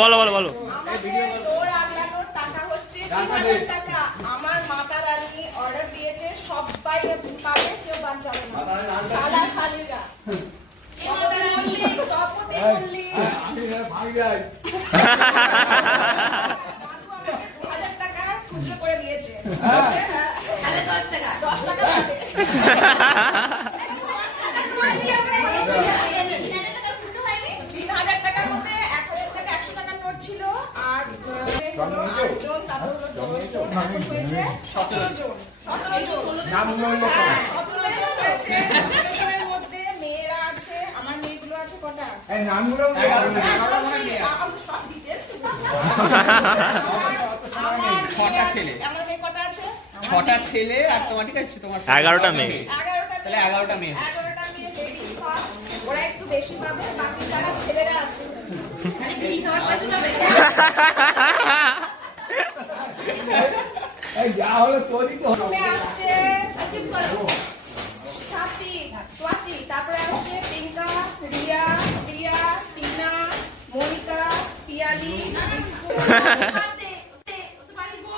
বলো বলো বলো। আমার মাতা রানী অর্ডার দিয়েছে সবাই পাবে, কেউ বাদ যাবে না। শালা শালীরা খুচরো করে দিয়েছে। 10 টাকা ছিল আর 17 জন মধ্যে মেয়েরা আছে। আমার মেয়েগুলো আছে কটা? সব ডিটেলস। আমার মেয়ে কটা আছে? 6টা ছেলে আর তোমার ঠিক আছে তোমার 11টা মেয়ে। তাহলে 11টা মেয়ে। 11টা মেয়ে লেডিস ফার্স্ট, ওরা একটু বেশি পাবে। বাকি যারা ছেলেরা আছে যা হলো তোরই তো আসছে স্বাতি, স্বাতি, তারপরে আসছে পিঙ্কা, রিয়া, প্রিয়া, টিনা, মনিকা, পিয়ালি,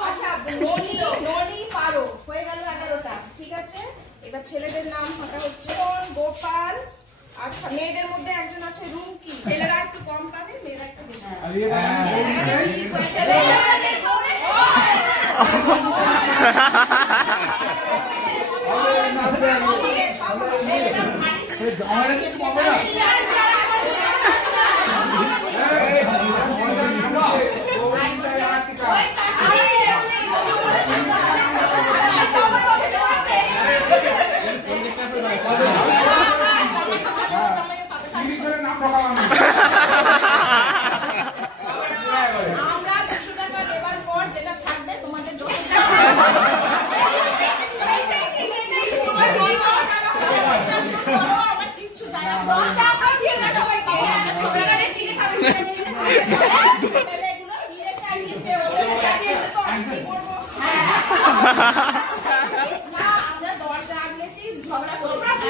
আচ্ছা ননি পারো। হয়ে গেল 11টা। ঠিক আছে, এবার ছেলেদের নাম ফাঁকা হচ্ছে গোপাল। আচ্ছা, মেয়েদের মধ্যে একজন আছে রুমকি। ছেলেরা একটু কম পাবে, মেয়েরা একটু বেশি আমরা 200 টাকা দেওয়ার পর যেটা থাকবে তোমাদের আমার কিচ্ছু যায় আসে না। এগুলো নিয়ে চালিয়েছে, ওদের চালিয়েছে তো আমি কি করবো? না, আমরা দরজা আগলেছি, ঝগড়া করেছি।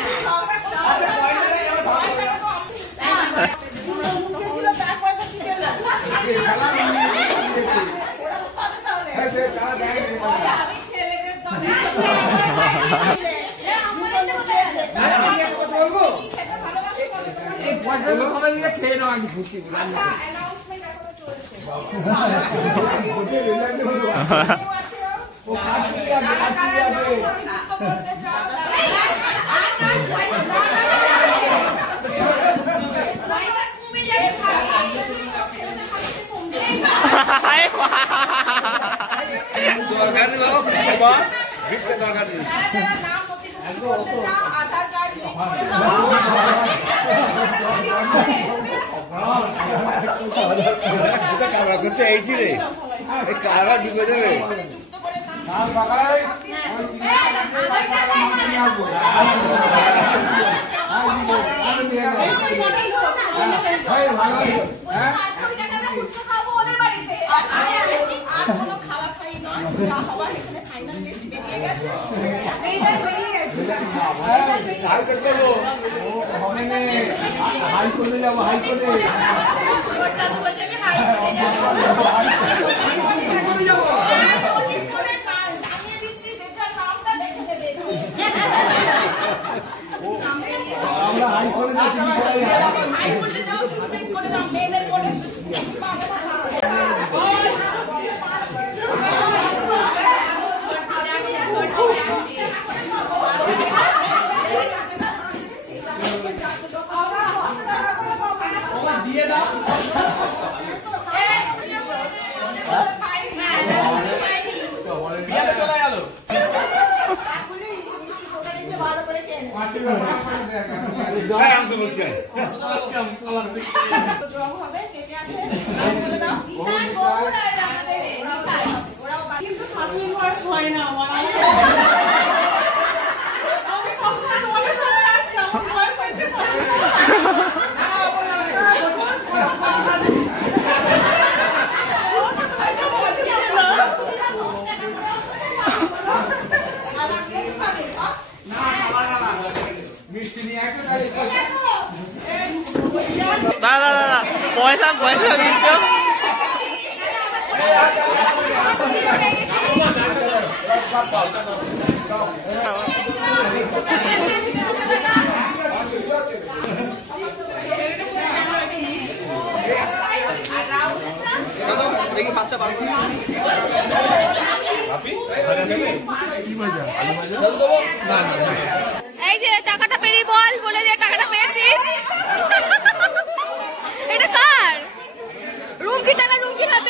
আধার কার্ড করতে এইছি রে কারা ঢুকে যাবে খাওয়া খাই নয়, যা হওয়ার এখানে ফাইনাল লিস্ট বেরিয়ে গেছে। হাইকোর্টে যাবো হাইকোর্টে আমরা হাইকোর্টে যাও, সুপ্রিম কোর্টে যাও, মেয়েদের কোর্টে দিয়ে দাও। চলে গেল কিন্তু শাশুড়ি বয়স হয় না আমার। আমি সবসময় তোমাদের সাথে আছি, আমার বয়স হয়েছে দাদা দাদা পয়সা পয়সা দিচ্ছ দেখি বাচ্চা পারবো এই যে টাকাটা পেলি বল, বলে যে টাকাটা পেয়েছিস। এটা কার? রুমকি টাকা, রুমকির হাতে।